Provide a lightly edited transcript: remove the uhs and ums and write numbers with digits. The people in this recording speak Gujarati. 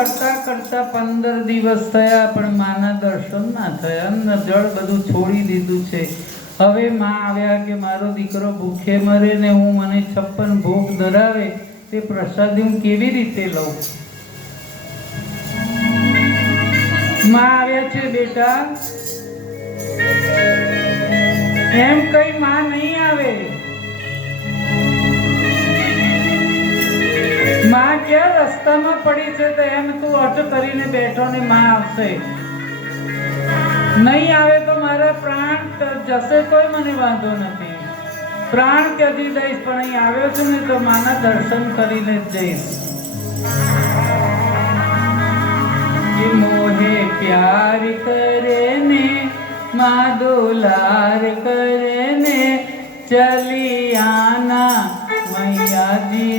કરતા કરતા 15 દિવસ થયા પણ માના દર્શન ના થયા. અન્ન જળ બધું છોડી દીધું છે. હવે માં આવ્યા કે મારો દીકરો ભૂખે મરે ને હું મને 56 ભોગ ધરાવે તે પ્રસાદી હું કેવી રીતે લઉં? માં આવ્યા છે બેટા, એમ કઈ માં નહીં આવે. માં ક્યાં રસ્તામાં પડી છે તો એમ તું અટ કરીને બેઠો ને માં આવશે. નહીં આવે તો મારા પ્રાણ જશે તોય મને વાંધો નથી. પ્રાણ ત્યજી દઈશ પણ અહીં આવ્યો છું ને તો માના દર્શન કરીને જ જઈશ. મોહે પ્યાર કરે ને માં દુલાર કરે ને ચલી આના મૈયા જી